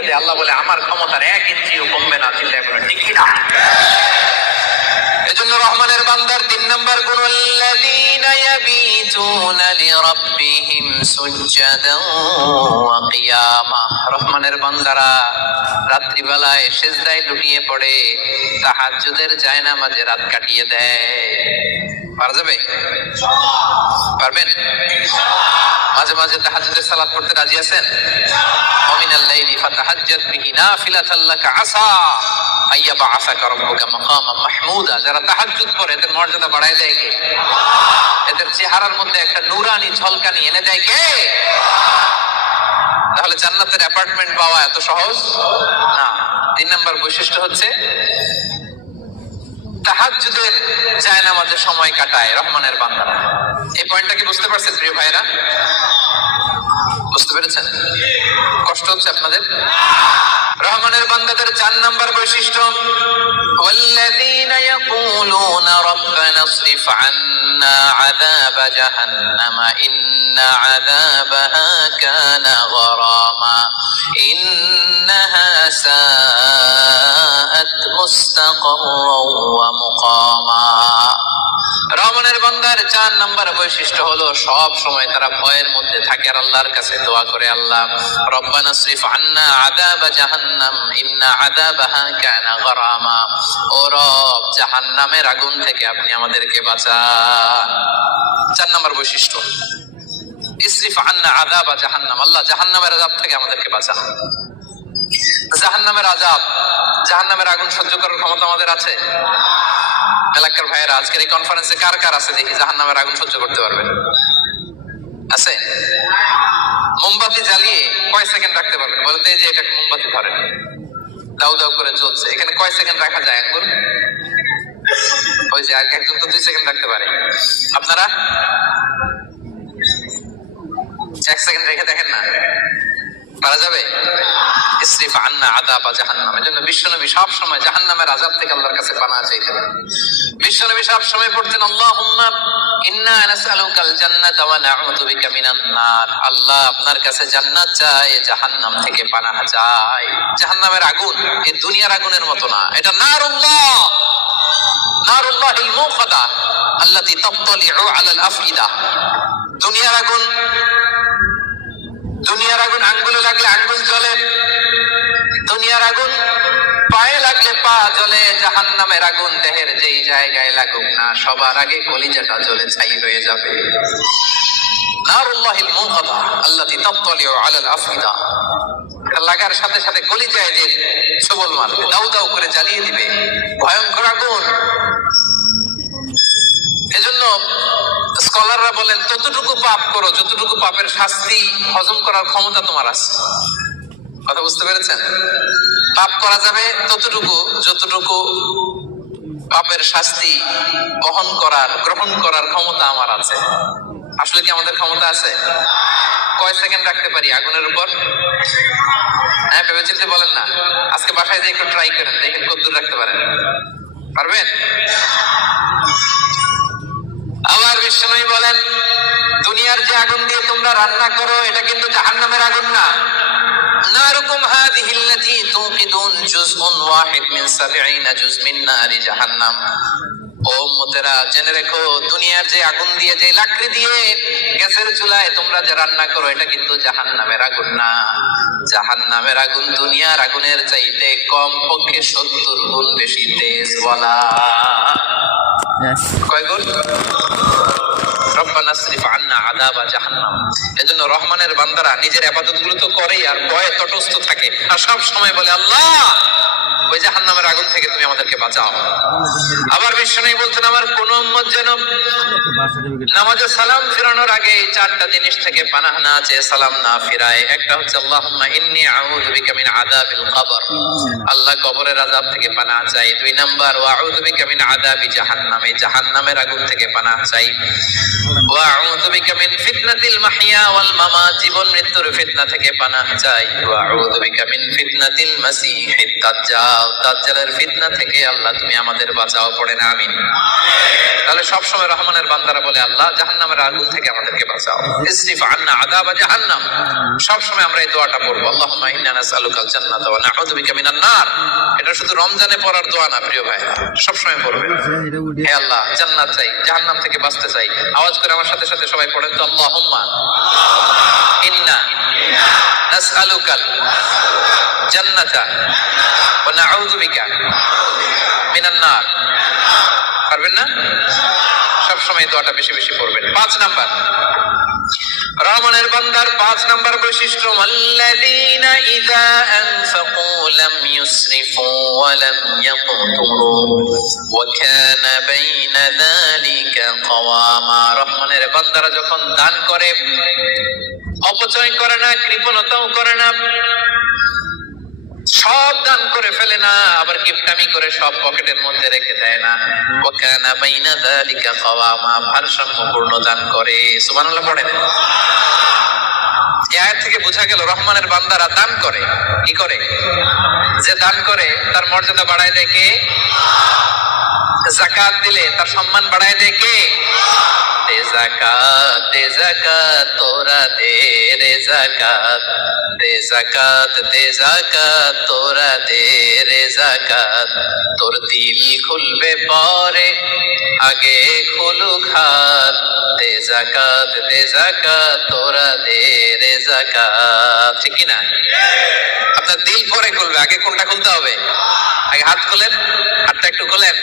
দিয়ে দেয়। আল্লাহ বলে আমার ক্ষমতার 1 ইঞ্চিও কমবে না। চিল্লায় বলে ঠিক কি না? এজন্য রহমানের বান্দার 3 নাম্বার গুণ, আল্লাযীনা ইয়াবিতুনা লিরাব্বিহিম সুজদান ওয়া কিয়ামা। রহমানের বান্দারা রাত্রি বেলায় সিজদায় লুটিয়ে পড়ে তাহাজ্জুদের জায়নামাজে রাত কাটিয়ে দেয়। পারা যাবে? পারবেন? মাঝে মাঝে তাহাজ্জুদের সালাত পড়তে রাজি আছেন? ওয়া মিনাল লাইলি ফাতাহাজ্জাদ বিহি নাফিলাতাল লাকা আসা আইয়াবআসাকা রাব্বুকা মাকামান মাহমুদা। যারা তাহাজ্জুদ করে এদের মর্যাদা বাড়ায় দেয় কে? এদের চেহারার মধ্যে একটা নূরানি ঝলকানি এনে দেয় কে? তাহলে জান্নাতের অ্যাপার্টমেন্ট পাওয়া এত সহজ না। 3 নাম্বার বৈশিষ্ট্য হচ্ছে তাহাজ্জুদের জায়নামাজে সময় কাটায় রহমানের বান্দারা। এই পয়েন্টটা কি বুঝতে পারছেন প্রিয় ভাইরা? বুঝতে পেরেছেন? কষ্ট হচ্ছে আপনাদের? রহমানের বান্দাদের 4 নাম্বার বৈশিষ্ট্য, ওয়াল্লাযীনা ইয়াকুলুনা রাব্বানা ইসরিফ আন্না আযাবা জাহান্নামা ইন্না আযাবাহা কানা গরামা ইন্নাহা সাআত মুস্তাকাররাও ওয়া মুকামা। রহমানের বান্দার 4 নাম্বার বৈশিষ্ট্য হলো সব সময় তারা ভয়ের মধ্যে থাকে আর আল্লাহর কাছে দোয়া করে, আল্লাহ রব্বানা ইসরিফ আন্না আযাবা জাহান্নাম ইন্না আযাবাহা কানা গরামা। ও রব, জাহান্নামের আগুন থেকে আপনি আমাদেরকে বাঁচান। 4 নাম্বার বৈশিষ্ট্য, ইসরিফ আন্না আযাবা জাহান্নাম, আল্লাহ জাহান্নামের আযাব থেকে আমাদেরকে বাঁচান। জাহান্নামের আযাব, জাহান্নামের আগুন সহ্য করার ক্ষমতা আমাদের আছে? এলাকার ভাইয়েরা, আজকের এই কনফারেন্সে কার কার আছে দেখি জাহান্নামের আগুন সহ্য করতে পারবেন? আছে? মোমবাতি জ্বালিয়ে কয় সেকেন্ড রাখতে পারবেন? বলতে যে এটা মোমবাতি ধরেন, দাউ দাউ করে জ্বলছে, এখানে কয় সেকেন্ড রাখা যায়? একবার ওই যে একজন তো 2 সেকেন্ড রাখতে পারে, আপনারা 1 সেকেন্ড রেখে দেখেন না, পারা যাবে? ইসরিফ আন্না আযাবা জাহান্নাম। এজন্য বিশ্বনবী সব সময় জাহান্নামের আযাব থেকে আল্লাহর কাছে পানাহ চাইতেন। বিশ্বনবী সব সময় পড়তেন আল্লাহুম্মা ইন্না নাসআলুকাল জান্নাতা ওয়া নাউযু বিকা মিনান নার। আল্লাহ, আপনার কাছে জান্নাত চাই, জাহান্নাম থেকে পানাহ চাই। জাহান্নামের আগুন এই দুনিয়ার আগুনের মতো না, এটা নারুল্লাহ, নারুল্লাহিল মুকাদা আল্লাতী তাত্তালিউ আলাল আফইদা। দুনিয়ার আগুন, দুনিয়ার আগুন আঙ্গুলে লাগলে আঙ্গুল জ্বলে, দুনিয়ার আগুন পায়ে লাগলে পা জ্বলে। জাহান্নামের আগুন দেহের যেই জায়গায় লাগুক না, সবার আগে কলিজাটা জ্বলে ছাই হয়ে যাবে। নারুল্লাহিল মুকাদা আল্লাতী তাত্তালিউ আলাল আফইদা। লাগার সাথে সাথে কলিজায় যে ছবল মারবে, দাউ দাউ করে জ্বালিয়ে দিবে, ভয়ঙ্কর আগুন। এজন্য স্কলাররা বলেন, ততটুকু পাপ করো যতটুকু পাপের শাস্তি হজম করার ক্ষমতা তোমার আছে। কথা বুঝতে পেরেছেন? পাপ করা যাবে ততটুকু যতটুকু পাপের শাস্তি বহন করার, গ্রহণ করার ক্ষমতা আমার আছে। আসলে কি আমাদের ক্ষমতা আছে? কয় সেকেন্ড রাখতে পারি আগুনের উপর? হ্যাঁ, ভেবে চিন্তে বলেন না। আজকে বাসায় যে একটু ট্রাই করেন, দেখেন কতদূর রাখতে পারেন। পারবেন? আবার বিশ্বনবী বলেন, দুনিয়ার যে আগুন দিয়ে তোমরা রান্না করো এটা কিন্তু জাহান্নামের আগুন না। নারুকুম হাযিহিল্লাতী তুকিদুন জুজউন ওয়াহিদ মিন 70 জুজ মিন নারি জাহান্নাম। ও উম্মতেরা, জেনে রেখো, দুনিয়ার যে আগুন দিয়ে, যে লাকড়ি দিয়ে গ্যাসের চুলায় তোমরা যে রান্না করো এটা কিন্তু জাহান্নামের আগুন না। জাহান্নামের আগুন দুনিয়ার আগুনের চাইতে কম পক্ষে 70 গুণ বেশি তেজ। বলা কয় গুণ? রব্বানা ইসরিফ আন্না আযাবা জাহান্নাম। এজন্য রহমানের বান্দারা নিজের ইবাদতগুলো তো করেই আর ভয়ে তটস্থ থাকে আর সব সময় বলে, আল্লাহ ওই জাহান্নামের আগুন থেকে তুমি আমাদেরকে বাঁচাও। আবার বিশ্বনবী বলছেন, আমার কোন উম্মত যেন নামাজে সালাম ফিরানোর আগে 4টা জিনিস থেকে পানাহ না চেয়ে সালাম না ফিরায়। একটা হচ্ছে আল্লাহুম্মা ইন্নী আউযু বিকা মিন আযাবিল কবর, আল্লাহ কবরের আযাব থেকে পানাহ চাই। 2 নাম্বার ওয়া আউযু বিকা মিন আযাবি জাহান্নাম, এই জাহান্নামের আগুন থেকে পানাহ চাই। ওয়া আউযু বিকা মিন ফিতনাতিল মাহইয়া ওয়াল মামাত, জীবন মৃত্যুর ফিতনা থেকে পানাহ চাই। ওয়া আউযু বিকা মিন ফিতনাতিল মাসীহিদ দাজ্জাল, দাজ্জালের ফিতনা থেকে আল্লাহ তুমি আমাদের বাঁচাও, পড়েন আমিন। তাহলে সব সময় রহমানের বান্দারা বলে আল্লাহ জাহান্নামের আগুন থেকে আমাদেরকে বাঁচাও, ইসরিফ আন্না আযাবা জাহান্নাম। সব সময় আমরা এই দোয়াটা পড়ব, আল্লাহুম্মা ইন্না নাসআলুকাল জান্নাতা ওয়া নাউযু বিকা মিনান নার। এটা শুধু রমজানে পড়ার দোয়া না প্রিয় ভাই, সব সময় পড়বেন। হে আল্লাহ জান্নাত চাই, জাহান্নাম থেকে বাঁচতে চাই। আওয়াজ করে আমার সাথে সাথে সবাই পড়েন তো, আল্লাহুম্মা ইন্না নাসআলুকাল জান্নাতা ওয়া নাউযু বিকা মিনান নার। পারবেন না? সব সময় দোয়াটা বেশি বেশি পড়বেন। 5 নাম্বার রহমানের বান্দার 5 নাম্বার বৈশিষ্ট্য, আল্লাযীনা ইযা আনফাকু লাম ইউসরিফু ওয়া লাম ইয়াকতুরু ওয়া কানা বাইনা যালিকা কাওয়ামা। রহমানের বান্দারা যখন দান করে অপচয় করে না, কৃপণতাও করে না, সব দান করে ফেলে না, আবার কিপটামি করে সব পকেটের মধ্যে রেখে দেয় না। ওয়া কানা বাইনা যালিকা কাওয়ামা, ভারসাম্যপূর্ণ দান করে। সুবহানাল্লাহ পড়েন। এই আয়াত থেকে বোঝা গেল রহমানের বান্দারা দান করে। কি করে? যে দান করে তার মর্যাদা বাড়ায় দেয় কে? যাকাত দিলে তার সম্মান বাড়ায় দেয় কে? দে যাকাত, দে যাকাত তোরা দে রে যাকাত, দে যাকাত, দে যাকাত তোরা দে রে যাকাত। তোর দিল খুলবে পরে, আগে খুলুক হাত। দে যাকাত, দে যাকাত তোরা দে রে যাকাত। ঠিক কি না? আপনার দিল পরে খুলবে, আগে কোনটা খুলতে হবে? আগে হাত খোলেন, হাতটা একটু খোলেন,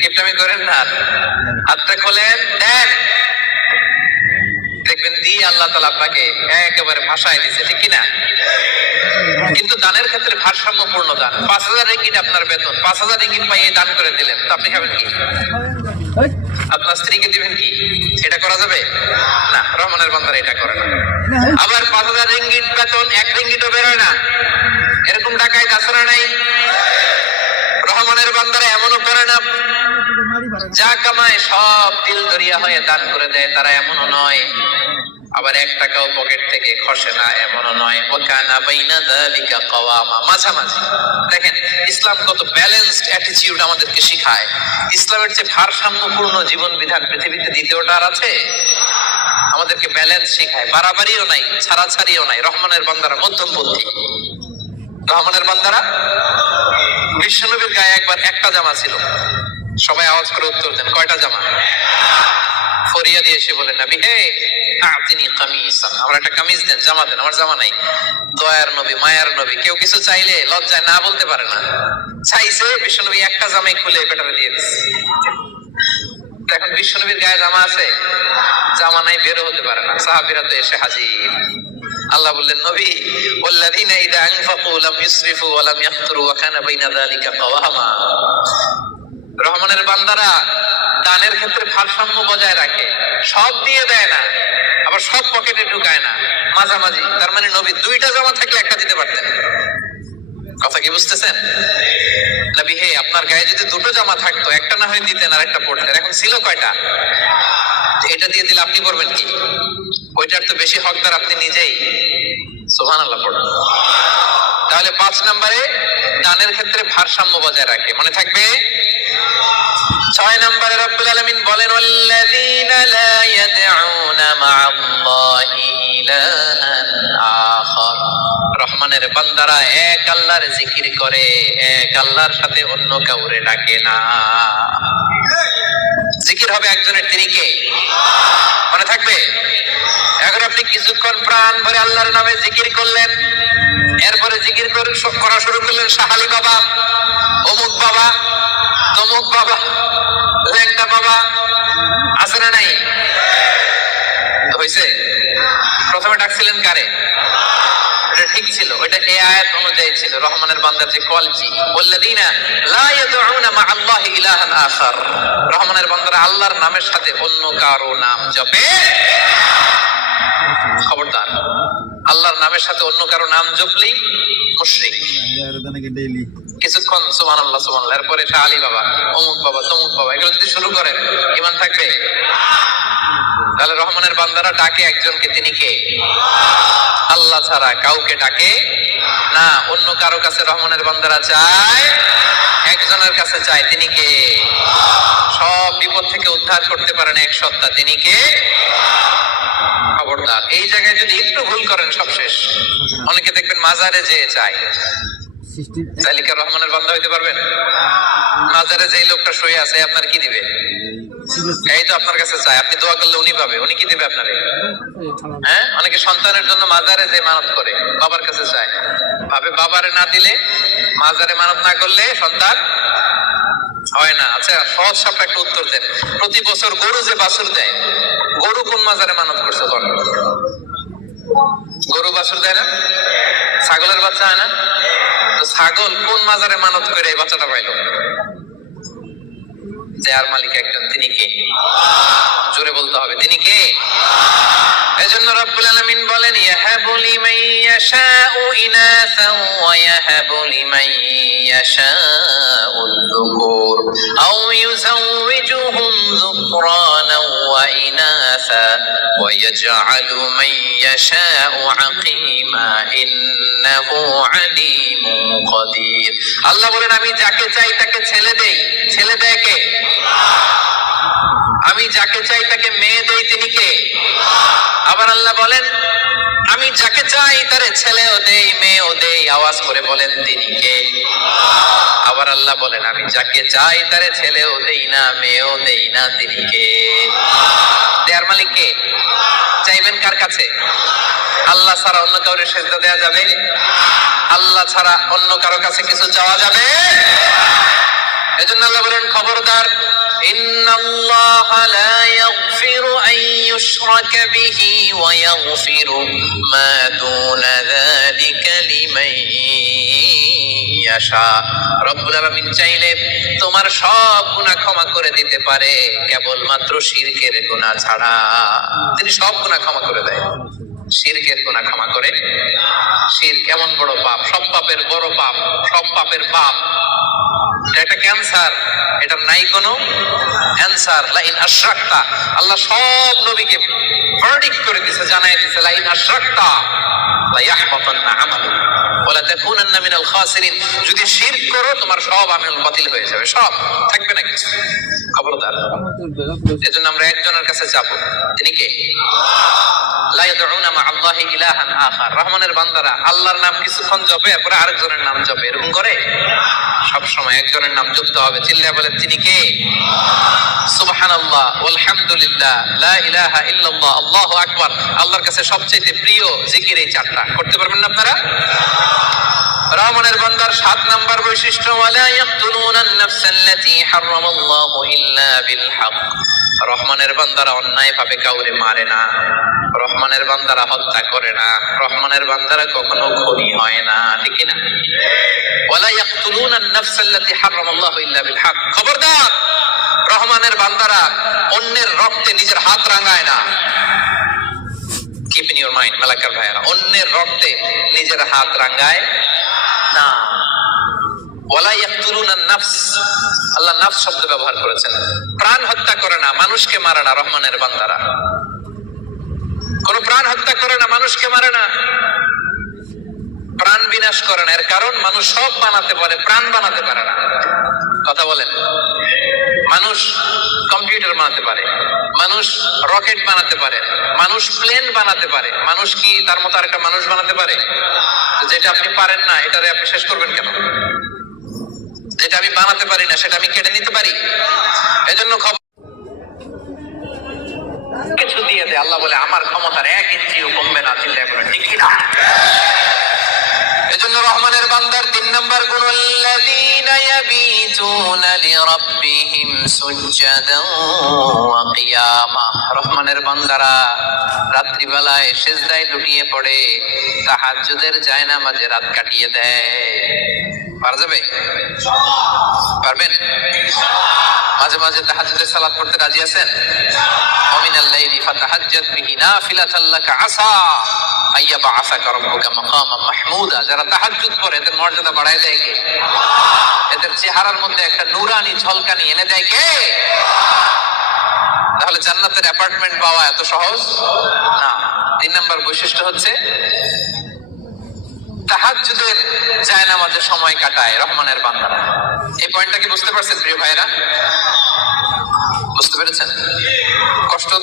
কিপটামি করেন না, হাতটা খোলেন, দেন, দেখবেন দিয়ে আল্লাহ তাআলা আপনাকে একেবারে ভাষায় দিচ্ছে। ঠিক কি না? কিন্তু দানের ক্ষেত্রে ভারসাম্যপূর্ণ দান। 5,000 রিঙ্গিট আপনার বেতন, 5,000 রিঙ্গিট পাইয়ে দান করে দিলেন, তো আপনি খাবেন কি? আপনার স্ত্রীকে দিবেন কি? এটা করা যাবে না। রহমানের বান্দারা এটা করে না। আবার 5,000 রিঙ্গিট বেতন 1 রিঙ্গিটও বেরোয় না, এরকম ডাকাইত আছে না নাই? রহমানের বান্দারা এমনও করে না, যা কামায় সব দিল দরিয়া হয়ে দান করে দেয়, তারা এমনও নয়। আবার 1 টাকাও পকেট থেকে খসে না, এমনও নয়। ওয়া কানা বাইনা যালিকা কাওয়ামা, মাঝামাঝি। দেখেন ইসলাম কত ব্যালেন্সড অ্যাটিটিউড আমাদেরকে শেখায়। ইসলামের যে ভারসাম্যপূর্ণ জীবন বিধান পৃথিবীতে দ্বিতীয়টা আর আছে? আমাদেরকে ব্যালেন্স শেখায়, বাড়াবাড়িও নাই, ছাড়াছাড়িও নাই। রহমানের বান্দারা মধ্যমপন্থী। রহমানের বান্দারা, বিশ্বনবীর গায়ে একবার একটা জামা ছিল। সবাই আওয়াজ করে উত্তর দেন, কয়টা জামা? ফরিয়া দিয়ে এসে বলেন, নবী হে আতিনি কামিসান, আমার একটা কামিজ দেন, জামা দেন, আমার জামা নাই। দয়ার নবী, মায়ার নবী, কেউ কিছু চাইলে লজ্জায় না বলতে পারে না। চাইছে, বিশ্বনবী একটা জামাই খুলে বেটারে দিয়ে দিচ্ছে। এখন বিশ্বনবীর গায়ে জামা আছে, জামা নাই, বেরো হতে পারে না। সাহাবীরা তো এসে হাজির। আল্লাহ বললেন, নবী ওয়াল্লাযীনা ইযা আনফাকু লাম ইউসরিফু ওয়া লাম ইয়াকতুরু ওয়া কানা বাইনা যালিকা কাওয়ামা। রহমানের বান্দারা দানের ক্ষেত্রে ভারসাম্য বজায় রাখে, সব দিয়ে দেয় না, আবার সব পকেটে ঢুকায় না, মাঝামাঝি। তার মানে নবী 2টা জামা থাকলে একটা দিতে পারতেন। কথা কি বুঝতেছেন? নবী হে আপনার গায়ে যদি 2টো জামা থাকতো, একটা না হয় দিতেন আর একটা পড়তেন। এখন ছিল কয়টা? এটা দিয়ে দিলে আপনি করবেন কি? ওইটার তো বেশি হকদার আপনি নিজেই। সুবহানাল্লাহ পড়ুন। তাহলে 5 নম্বরে দানের ক্ষেত্রে ভারসাম্য বজায় রাখে, মনে থাকবে। 6 নম্বরে রব্বুল আলামিন বলেন, ওয়াল্লাযীনা লা ইয়াদউনা মা'আল্লাহি ইলাহান আখার। রহমানের বান্দারা এক আল্লাহর জিকির করে, এক আল্লাহর সাথে অন্য কাউরে ডাকে না। জিকির হবে একজনের, তিনি কে? মনে থাকবে। এখন আপনি কিছুক্ষণ প্রাণ ভরে আল্লাহর নামে জিকির করলেন, এরপরে জিকির করা শুরু করলেন শাহালি বাবা, অমুক বাবা, তমুক বাবা, ল্যাংটা বাবা, আছে না নাই? হয়েছে? প্রথমে ডাকছিলেন কারে? এটা ঠিক ছিল, ওইটা এই আয়াত অনুযায়ী ছিল। রহমানের বান্দার যে কোয়ালিটি, ওয়াল্লাযীনা লা ইয়াদউনা মা'আল্লাহি ইলাহান আখার। রহমানের বান্দারা আল্লাহর নামের সাথে অন্য কারো নাম জপে। খবরদার, আল্লাহর নামের সাথে অন্য কারো নাম জপলেই মুশরিক। কিছুক্ষণ সুবহানাল্লাহ সুবহানাল্লাহ, এরপরে শাহ আলী বাবা, অমুক বাবা, তমুক বাবা, এগুলো যদি শুরু করেন ঈমান থাকবে? তাহলে রহমানের বান্দারা ডাকে একজনকে, তিনি কে? আল্লাহ ছাড়া কাউকে ডাকে না। অন্য কারো কাছে রহমানের বান্দারা চায়, একজনের কাছে চায়, তিনি কে? সব বিপদ থেকে উদ্ধার করতে পারেন এক সত্তা, তিনি কে? খবরদার, এই জায়গায় যদি একটু ভুল করেন সব শেষ। অনেকে দেখবেন মাজারে যেয়ে চায়, তাইলে কি রহমানের বান্দা হইতে পারবেন? মাজারে যেই লোকটা শুয়ে আছে আপনার কি দিবে? এই তো আপনার কাছে চায়, আপনি দোয়া করলে উনি পাবে, উনি কি দিবে আপনারে? হ্যাঁ, অনেকে সন্তানের জন্য মাজারে যে মানত করে, বাবার কাছে চায়, ভাবে বাবারে না দিলে, মাজারে মানত না করলে সন্তান হয় না। আচ্ছা, সহজ সাপটা একটা উত্তর দেন। প্রতি বছর গরু যে বাছুর দেয়, গরু কোন মাজারে মানত করছে? কোন গরু বাছুর দেয় না? ছাগলের বাচ্চা হয় না? তো ছাগল কোন মাজারে মানত করে এই বাচ্চাটা পাইলো? দেয়ার মালিক একজন, তিনি কে? জোরে বলতে হবে, তিনি কে? এজন্য রব্বুল আলামিন বলেন, ইয়াহাবু লিমান ইয়াশাউ ইনাসান ওয়া ইয়াহাবু লিমান ইয়াশাউ যুকুর আও ইউযাওয়িজুহুম যুকরানান ওয়া ইনাসা ওয়া ইয়াজআলু মান ইয়াশাউ আকীমা ইন্নাহু আলীমুন কাদির। আল্লাহ বলেন, আমি যাকে চাই তাকে ছেলে দেই। ছেলে দেয় কে? আমি যাকে চাই তাকে মেয়ে দেই, তিনি কে? আবার আল্লাহ বলেন, আমি যাকে চাই তারে ছেলেও দেই, মেয়েও দেই। আওয়াজ করে বলেন, তিনি কে? আবার আল্লাহ বলেন, আমি যাকে চাই তারে ছেলেও দেই না, মেয়েও দেই না, তিনি কে? দেয়ার মালিক কে? চাইবেন কার কাছে? আল্লাহ ছাড়া অন্য কাউরে সেজদা দেয়া যাবে? আল্লাহ ছাড়া অন্য কারো কাছে কিছু চাওয়া যাবে? এজন্য আল্লাহ বলেন, খবরদার, ইন্নাল্লাহা লা ইয়াগফিরু আন ইউশরাকা বিহি ওয়া ইয়াগফিরু মা দুনা যালিকা লিমান ইয়াশা। রব্বুল আলামিন চাইলে তোমার সব গুনাহ ক্ষমা করে দিতে পারে, কেবলমাত্র শিরকের গুনাহ ছাড়া। তিনি সব গুনাহ ক্ষমা করে দেয়, শিরকের গুনাহ ক্ষমা করে। শিরক এমন বড় পাপ, সব পাপের বড় পাপ, সব পাপের বাপ। এটা একটা ক্যান্সার, এটা নাই কোনো অ্যানসার। লাইন আশরাকতা, আল্লাহ সব নবীকে ভার্ডিক্ট করে দিয়েছে, জানাই দিয়েছে, লাইন আশরাকতা লা ইয়াহবাতান্না আমালুক ওয়া লা তাকুনান্না মিনাল খাসিরিন। যদি শিরক করো তোমার সব আমল বাতিল হয়ে যাবে, সব থাকবে না কিছু। খবরদার, এজন্য আমরা একজনের কাছে যাব, তিনি কে? লা ইয়াদউনা মা আল্লাহি ইলাহান আখার। রহমানের বান্দারা আল্লাহর নাম কিছুক্ষণ জপে, এরপরে আরেকজনের নাম জপে, এরকম করে? সব সময় একজনের নাম জপতে হবে। চিল্লায়া বলেন, তিনি কে? সুবহানাল্লাহ, আলহামদুলিল্লাহ, লা ইলাহা ইল্লাল্লাহ, আল্লাহু আকবার। আল্লাহর কাছে সবচেয়ে প্রিয় জিকির এই চারটা। করতে পারবেন না আপনারা? রহমানের বান্দার 7 নাম্বার বৈশিষ্ট্য, ওয়ালা ইয়াকতুলুনান নাফসাল্লাতী হারামাল্লাহু ইল্লা বিল হক। রহমানের বান্দারা অন্যায় ভাবে কাউরে মারে না, রহমানের বান্দারা হত্যা করে না, রহমানের বান্দারা কখনো খুনি হয় না, ঠিক না? ওয়ালা ইয়াকতুলুনান নাফসাল্লাতী হারামাল্লাহু ইল্লা বিল হক। খবরদার, রহমানের বান্দারা অন্যের রক্তে নিজের হাত রাঙায় না। Keep in your mind Malakar ভাইরা, অন্যের রক্তে নিজের হাত রাঙায় না। ওয়ালা ইয়াকতুলুনান নাফস, আল্লাহ নাফস শব্দ ব্যবহার করেছেন। প্রাণ হত্যা করে না, মানুষকে মারে না রহমানের বান্দারা। কোন প্রাণ হত্যা করে না, মানুষকে মারে না, প্রাণ বিনাশ করে না। এর কারণ মানুষ সব বানাতে পারে, প্রাণ বানাতে পারে না। কথা বলেন, মানুষ কম্পিউটার বানাতে পারে, মানুষ রকেট বানাতে পারে, মানুষ প্লেন বানাতে পারে। মানুষ কি তার মতো আরেকটা মানুষ বানাতে পারে? যেটা আপনি পারেন না, এটারে আপনি শেষ করবেন কেন? যেটা আমি বানাতে পারি না, সেটা আমি কেটে নিতে পারি? এজন্য কিছু দিয়ে দেয়। আল্লাহ বলে, আমার ক্ষমতার 1 ইঞ্চিও কমবে না। চিল্লায় বলেন, ঠিক না? এজন্য রহমানের বান্দার 3 নাম্বার গুণ, আল্লাযীনা ইয়াবিতুনা লিরাব্বিহিম সুজদান ওয়া কিয়ামা। রহমানের বান্দারা রাত্রি বেলায় সিজদায় লুটিয়ে পড়ে, তাহাজ্জুদের জায়নামাজে রাত কাটিয়ে দেয়। পারা যাবে? পারবেন? মাঝে মাঝে তাহাজ্জুদের সালাত পড়তে রাজি আছেন? ওয়া মিনাল লাইলি ফাতাহাজ্জাদ বিহি নাফিলাতাল লাকা আসা আইয়া বাআসাকা রাব্বুকা মাকামান মাহমুদা, যারা তাহাজ্জুদ করে এদের মর্যাদা বাড়ায় দেয় কে? এদের চেহারার মধ্যে একটা নূরানি ঝলকানি এনে দেয় কে? তাহলে জান্নাতের অ্যাপার্টমেন্ট পাওয়া এত সহজ না। 3 নম্বর বৈশিষ্ট্য হচ্ছে তাহাজ্জুদের জায়নামাজে সময় কাটায় রহমানের বান্দারা। এই পয়েন্টটা কি বুঝতে পারছেন প্রিয় ভাইরা? বুঝতে পেরেছেন? কষ্ট হচ্ছে?